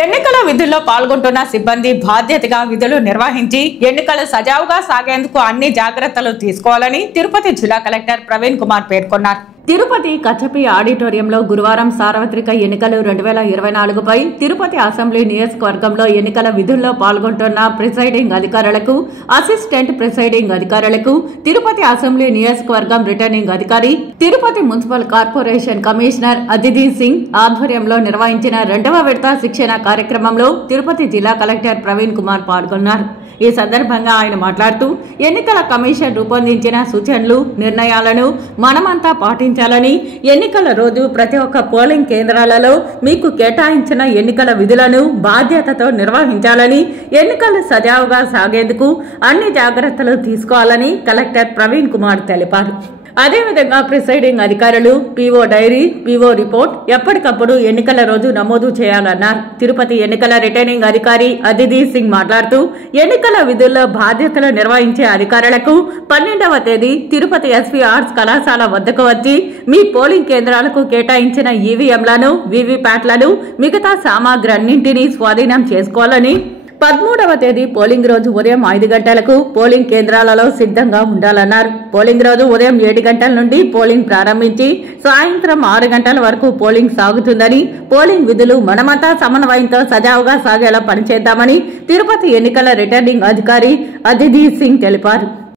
ఎన్నికల విధుల్లో పాల్గొంటున్న సిబ్బంది బాధ్యతగా విధులు నిర్వహించి ఎన్నికలు సజావుగా సాగేందుకు అన్ని జాగ్రత్తలు తీసుకోవాలని తిరుపతి జిల్లా కలెక్టర్ ప్రవీణ్ కుమార్ పేర్కొన్నారు. తిరుపతి కచ్చపి ఆడిటోరియంలో గురువారం సార్వత్రిక ఎన్నికలు 2024పై తిరుపతి అసెంబ్లీ నియోజకవర్గంలో ఎన్నికల విధుల్లో పాల్గొంటున్న ప్రిసైడింగ్ అధికారులకు, అసిస్టెంట్ ప్రిసైడింగ్ అధికారులకు, తిరుపతి అసెంబ్లీ నియోజకవర్గం రిటర్నింగ్ అధికారి, Tirupati municipal corporation commissioner Aditi Singh ఆధ్వర్యంలో నిర్వహించిన 2వ విడత శిక్షణ కార్యక్రమంలో తిరుపతి జిల్లా కలెక్టర్ ప్రవీణ్ కుమార్ పాల్గొన్నారు. ఈ సందర్భంగా ఆయన మాట్లాడుతూ ఎన్నికల కమిషన్ రూపొందించిన సూచనలు, నిర్ణయాలను మనమంతా పాటించాలని, ఎన్నికల రోజు ప్రతి ఒక్క పోలింగ్ కేంద్రాలలో మీకు కేటాయించిన ఎన్నికల విధులను బాధ్యతతో నిర్వహించాలని, ఎన్నికలు సజావుగా సాగేందుకు అన్ని జాగ్రత్తలు తీసుకోవాలని కలెక్టర్ ప్రవీణ్ కుమార్ తెలిపారు. అదేవిధంగా ప్రిసైడింగ్ అధికారులు పీఓ డైరీ, పీఓ రిపోర్ట్ ఎప్పటికప్పుడు ఎన్నికల రోజు నమోదు చేయాలన్నారు. తిరుపతి ఎన్నికల రిటర్నింగ్ అధికారి అదితి సింగ్ మాట్లాడుతూ ఎన్నికల విధుల్లో బాధ్యతలు నిర్వహించే అధికారులకు 12వ తేదీ తిరుపతి ఎస్వి ఆర్ట్స్ కళాశాల వద్దకు వచ్చి మీ పోలింగ్ కేంద్రాలకు కేటాయించిన ఈవీఎంలను, వీవీప్యాట్లను, మిగతా సామాగ్రి అన్నింటినీ స్వాధీనం చేసుకోవాలని, 13వ తేదీ పోలింగ్ రోజు ఉదయం 5 గంటలకు పోలింగ్ కేంద్రాలలో సిద్ధంగా ఉండాలన్నారు. పోలింగ్ రోజు ఉదయం 7 గంటల నుండి పోలింగ్ ప్రారంభించి సాయంత్రం 6 గంటల వరకు పోలింగ్ సాగుతుందని, పోలింగ్ విధులు మనమంతా సమన్వయంతో సజావుగా సాగేలా పనిచేద్దామని తిరుపతి ఎన్నికల రిటర్నింగ్ అధికారి అదితి సింగ్ తెలిపారు.